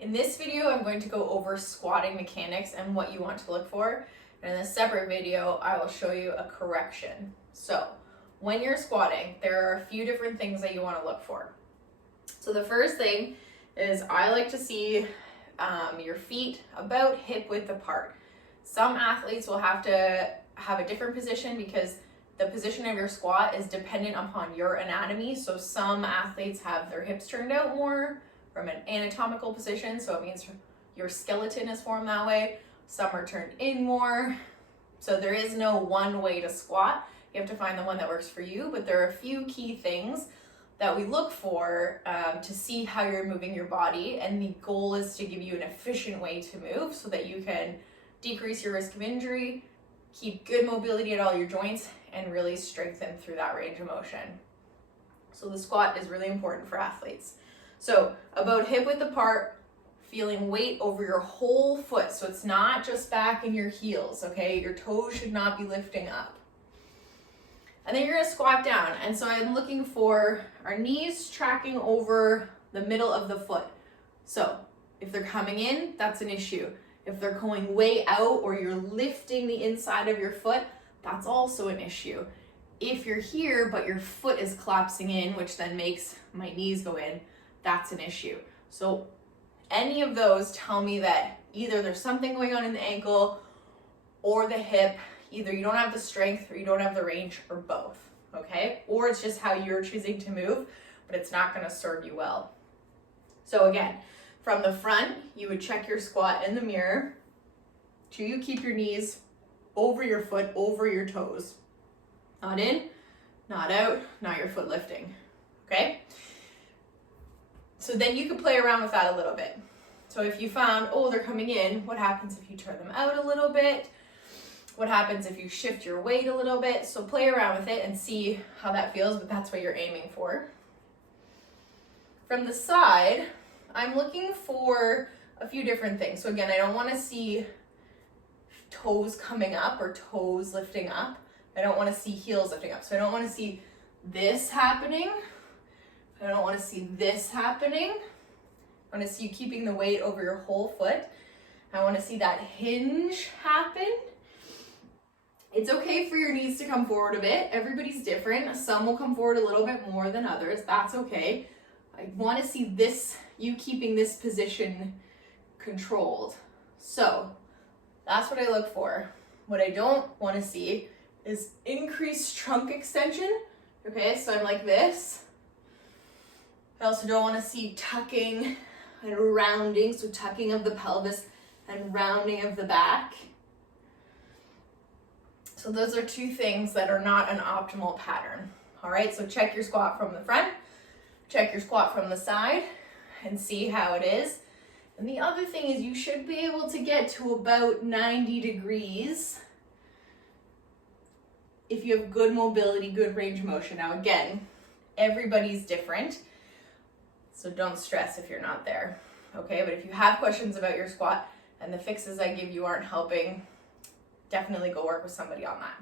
In this video, I'm going to go over squatting mechanics and what you want to look for. And in a separate video, I will show you a correction. So when you're squatting, there are a few different things that you want to look for. So the first thing is I like to see your feet about hip width apart. Some athletes will have to have a different position because the position of your squat is dependent upon your anatomy. So some athletes have their hips turned out more from an anatomical position, so it means your skeleton is formed that way. Some are turned in more. So there is no one way to squat. You have to find the one that works for you, but there are a few key things that we look for to see how you're moving your body, and the goal is to give you an efficient way to move so that you can decrease your risk of injury, keep good mobility at all your joints, and really strengthen through that range of motion. So the squat is really important for athletes. So about hip width apart, feeling weight over your whole foot. So it's not just back in your heels, okay? Your toes should not be lifting up. And then you're gonna squat down. And so I'm looking for our knees tracking over the middle of the foot. So if they're coming in, that's an issue. If they're going way out or you're lifting the inside of your foot, that's also an issue. If you're here, but your foot is collapsing in, which then makes my knees go in, that's an issue. So any of those tell me that either there's something going on in the ankle or the hip, either you don't have the strength or you don't have the range, or both, okay? Or it's just how you're choosing to move, but it's not gonna serve you well. So again, from the front, you would check your squat in the mirror. Do you keep your knees over your foot, over your toes? Not in, not out, not your foot lifting, okay? So then you can play around with that a little bit. So if you found, oh, they're coming in, what happens if you turn them out a little bit? What happens if you shift your weight a little bit? So play around with it and see how that feels, but that's what you're aiming for. From the side, I'm looking for a few different things. So again, I don't want to see toes coming up or toes lifting up. I don't want to see heels lifting up. So I don't want to see this happening. I don't want to see this happening. I want to see you keeping the weight over your whole foot. I want to see that hinge happen. It's okay for your knees to come forward a bit. Everybody's different. Some will come forward a little bit more than others. That's okay. I want to see this, you keeping this position controlled. So that's what I look for. What I don't want to see is increased trunk extension. Okay, so I'm like this. I also don't want to see tucking and rounding, so tucking of the pelvis and rounding of the back. So those are two things that are not an optimal pattern. All right, so check your squat from the front, check your squat from the side, and see how it is. And the other thing is you should be able to get to about 90 degrees if you have good mobility, good range of motion. Now again, everybody's different, so don't stress if you're not there, okay? But if you have questions about your squat and the fixes I give you aren't helping, definitely go work with somebody on that.